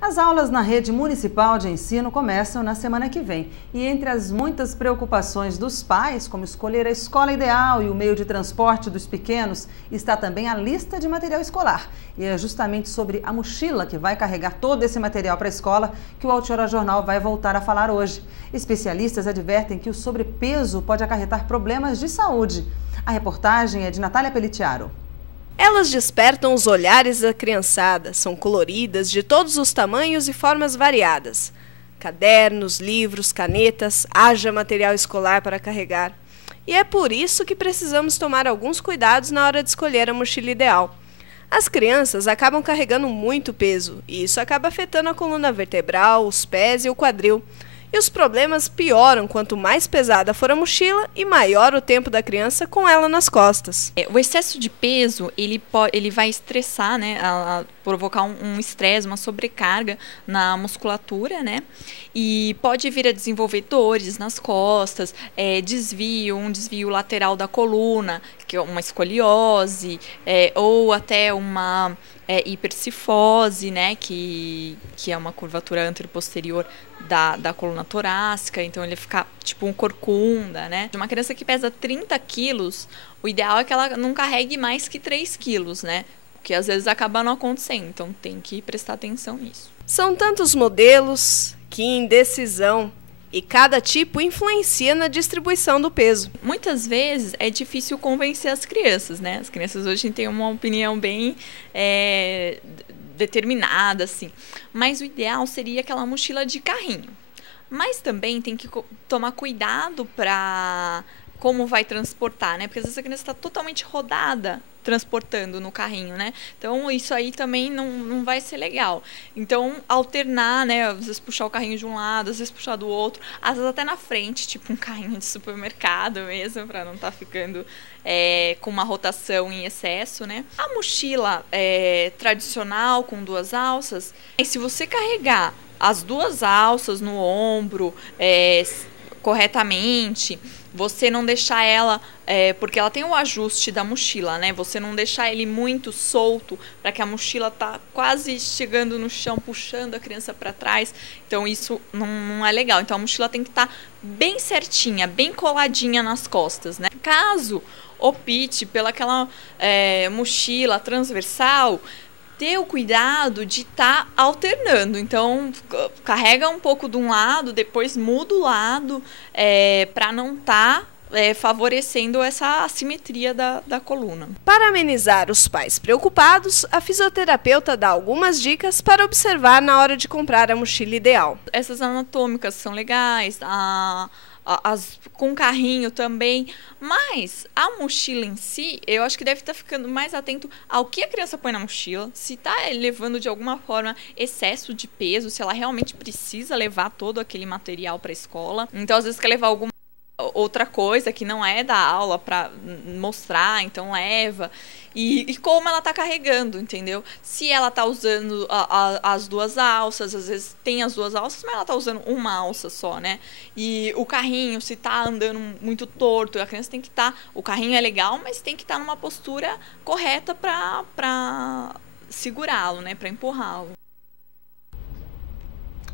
As aulas na rede municipal de ensino começam na semana que vem. E entre as muitas preocupações dos pais, como escolher a escola ideal e o meio de transporte dos pequenos, está também a lista de material escolar. E é justamente sobre a mochila que vai carregar todo esse material para a escola que o Altiora Jornal vai voltar a falar hoje. Especialistas advertem que o sobrepeso pode acarretar problemas de saúde. A reportagem é de Natália Pelletiaro. Elas despertam os olhares da criançada, são coloridas, de todos os tamanhos e formas variadas. Cadernos, livros, canetas, haja material escolar para carregar. E é por isso que precisamos tomar alguns cuidados na hora de escolher a mochila ideal. As crianças acabam carregando muito peso, e isso acaba afetando a coluna vertebral, os pés e o quadril. E os problemas pioram quanto mais pesada for a mochila e maior o tempo da criança com ela nas costas. O excesso de peso, ele vai estressar, né, provocar um estresse, uma sobrecarga na musculatura, né, e pode vir a desenvolver dores nas costas, um desvio lateral da coluna, que é uma escoliose, ou até uma hipercifose, né, que é uma curvatura anteroposterior da coluna torácica, então ele fica tipo um corcunda, né? De uma criança que pesa 30 quilos, o ideal é que ela não carregue mais que 3 quilos, né? Porque às vezes acaba não acontecendo, então tem que prestar atenção nisso. São tantos modelos, que indecisão, e cada tipo influencia na distribuição do peso. Muitas vezes é difícil convencer as crianças, né? As crianças hoje têm uma opinião bem determinada, assim. Mas o ideal seria aquela mochila de carrinho. Mas também tem que tomar cuidado para como vai transportar, né? Porque às vezes a criança está totalmente rodada transportando no carrinho, né? Então isso aí também não vai ser legal. Então alternar, né? Às vezes puxar o carrinho de um lado, às vezes puxar do outro, às vezes até na frente, tipo um carrinho de supermercado mesmo, para não estar ficando com uma rotação em excesso, né? A mochila tradicional com 2 alças, se você carregar as 2 alças no ombro corretamente, você não deixar ela, porque ela tem o ajuste da mochila, né? Você não deixar ele muito solto, para que a mochila tá quase chegando no chão, puxando a criança para trás. Então isso não é legal. Então a mochila tem que estar bem certinha, bem coladinha nas costas, né? Caso opte pela aquela mochila transversal, ter o cuidado de estar alternando. Então, carrega um pouco de um lado, depois muda o lado, para não estar favorecendo essa assimetria da coluna. Para amenizar os pais preocupados, a fisioterapeuta dá algumas dicas para observar na hora de comprar a mochila ideal. Essas anatômicas são legais, as com carrinho também, mas a mochila em si, eu acho que deve estar ficando mais atento ao que a criança põe na mochila, se está levando de alguma forma excesso de peso, se ela realmente precisa levar todo aquele material para a escola. Então, às vezes quer levar alguma outra coisa que não é da aula para mostrar, então leva. E como ela tá carregando, entendeu? Se ela tá usando as 2 alças, às vezes tem as 2 alças, mas ela tá usando uma alça só, né? E o carrinho, se tá andando muito torto, a criança tem que estar... O carrinho é legal, mas tem que estar numa postura correta para segurá-lo, né? Para empurrá-lo.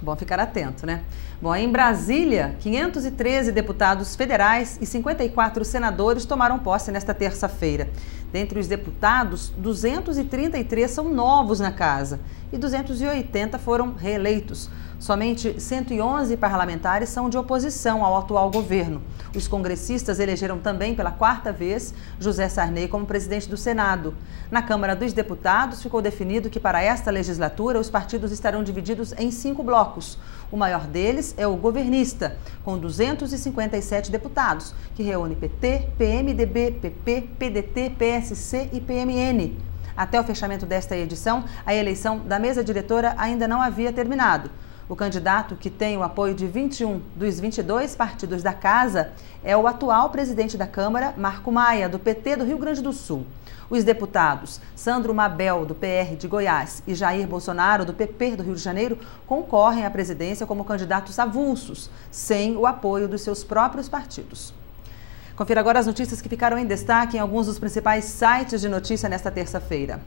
Bom ficar atento, né? Bom, em Brasília, 513 deputados federais e 54 senadores tomaram posse nesta terça-feira. Dentre os deputados, 233 são novos na casa e 280 foram reeleitos. Somente 111 parlamentares são de oposição ao atual governo. Os congressistas elegeram também pela 4ª vez José Sarney como presidente do Senado. Na Câmara dos Deputados, ficou definido que para esta legislatura os partidos estarão divididos em 5 blocos. O maior deles é o governista, com 257 deputados, que reúne PT, PMDB, PP, PDT, PSC e PMN. Até o fechamento desta edição, a eleição da mesa diretora ainda não havia terminado. O candidato, que tem o apoio de 21 dos 22 partidos da casa, é o atual presidente da Câmara, Marco Maia, do PT do Rio Grande do Sul. Os deputados Sandro Mabel, do PR de Goiás, e Jair Bolsonaro, do PP do Rio de Janeiro, concorrem à presidência como candidatos avulsos, sem o apoio dos seus próprios partidos. Confira agora as notícias que ficaram em destaque em alguns dos principais sites de notícia nesta terça-feira.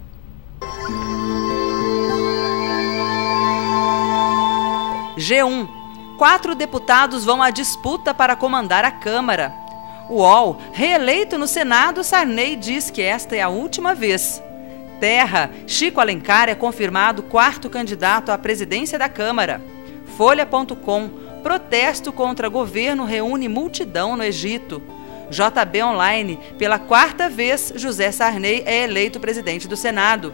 G1. 4 deputados vão à disputa para comandar a Câmara. UOL. Reeleito no Senado, Sarney diz que esta é a última vez. Terra. Chico Alencar é confirmado 4º candidato à presidência da Câmara. Folha.com. Protesto contra governo reúne multidão no Egito. JB Online. Pela 4ª vez, José Sarney é eleito presidente do Senado.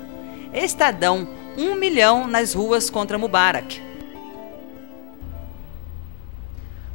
Estadão. 1 milhão nas ruas contra Mubarak.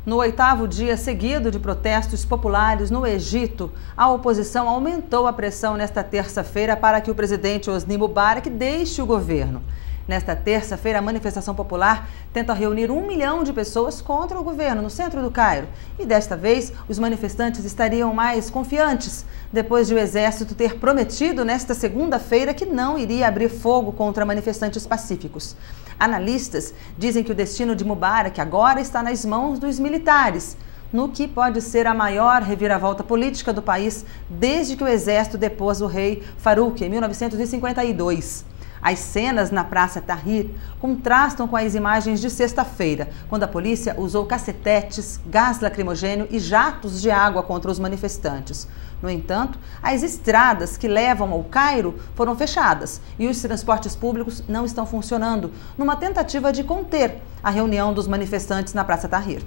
No 8º dia seguido de protestos populares no Egito, a oposição aumentou a pressão nesta terça-feira para que o presidente Hosni Mubarak deixe o governo. Nesta terça-feira, a manifestação popular tenta reunir 1 milhão de pessoas contra o governo no centro do Cairo. E desta vez, os manifestantes estariam mais confiantes, depois de o exército ter prometido nesta segunda-feira que não iria abrir fogo contra manifestantes pacíficos. Analistas dizem que o destino de Mubarak agora está nas mãos dos militares, no que pode ser a maior reviravolta política do país desde que o exército depôs o rei Farouk em 1952. As cenas na Praça Tahrir contrastam com as imagens de sexta-feira, quando a polícia usou cacetetes, gás lacrimogêneo e jatos de água contra os manifestantes. No entanto, as estradas que levam ao Cairo foram fechadas e os transportes públicos não estão funcionando, numa tentativa de conter a reunião dos manifestantes na Praça Tahrir.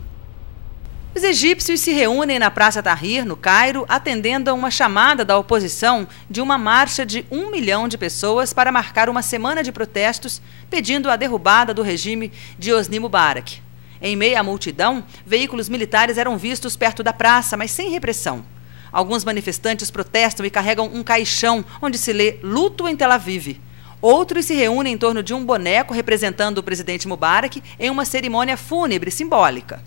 Os egípcios se reúnem na Praça Tahrir, no Cairo, atendendo a uma chamada da oposição de uma marcha de 1 milhão de pessoas para marcar uma semana de protestos pedindo a derrubada do regime de Hosni Mubarak. Em meio à multidão, veículos militares eram vistos perto da praça, mas sem repressão. Alguns manifestantes protestam e carregam um caixão onde se lê "Luto em Tel Aviv". Outros se reúnem em torno de um boneco representando o presidente Mubarak em uma cerimônia fúnebre simbólica.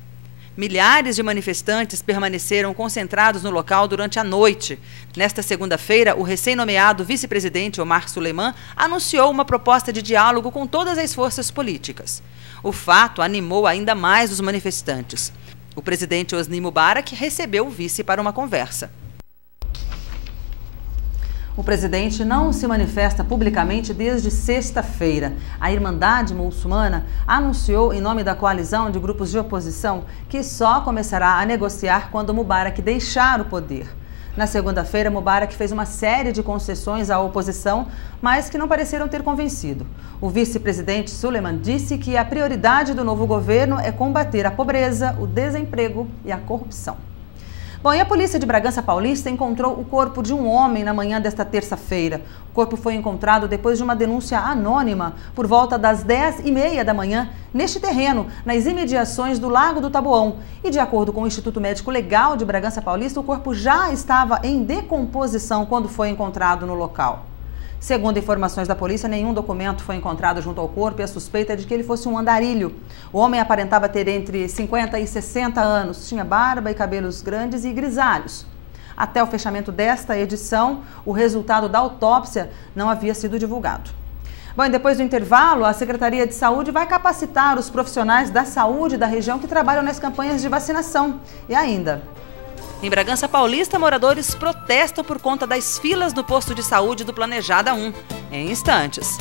Milhares de manifestantes permaneceram concentrados no local durante a noite. Nesta segunda-feira, o recém-nomeado vice-presidente Omar Suleiman anunciou uma proposta de diálogo com todas as forças políticas. O fato animou ainda mais os manifestantes. O presidente Hosni Mubarak recebeu o vice para uma conversa. O presidente não se manifesta publicamente desde sexta-feira. A Irmandade Muçulmana anunciou, em nome da coalizão de grupos de oposição, que só começará a negociar quando Mubarak deixar o poder. Na segunda-feira, Mubarak fez uma série de concessões à oposição, mas que não pareceram ter convencido. O vice-presidente Suleiman disse que a prioridade do novo governo é combater a pobreza, o desemprego e a corrupção. Bom, e a polícia de Bragança Paulista encontrou o corpo de um homem na manhã desta terça-feira. O corpo foi encontrado depois de uma denúncia anônima por volta das 10h30 da manhã, neste terreno, nas imediações do Lago do Taboão. E de acordo com o Instituto Médico Legal de Bragança Paulista, o corpo já estava em decomposição quando foi encontrado no local. Segundo informações da polícia, nenhum documento foi encontrado junto ao corpo e a suspeita é de que ele fosse um andarilho. O homem aparentava ter entre 50 e 60 anos, tinha barba e cabelos grandes e grisalhos. Até o fechamento desta edição, o resultado da autópsia não havia sido divulgado. Bom, e depois do intervalo, a Secretaria de Saúde vai capacitar os profissionais da saúde da região que trabalham nas campanhas de vacinação. E ainda... Em Bragança Paulista, moradores protestam por conta das filas no posto de saúde do Planejada 1. Em instantes.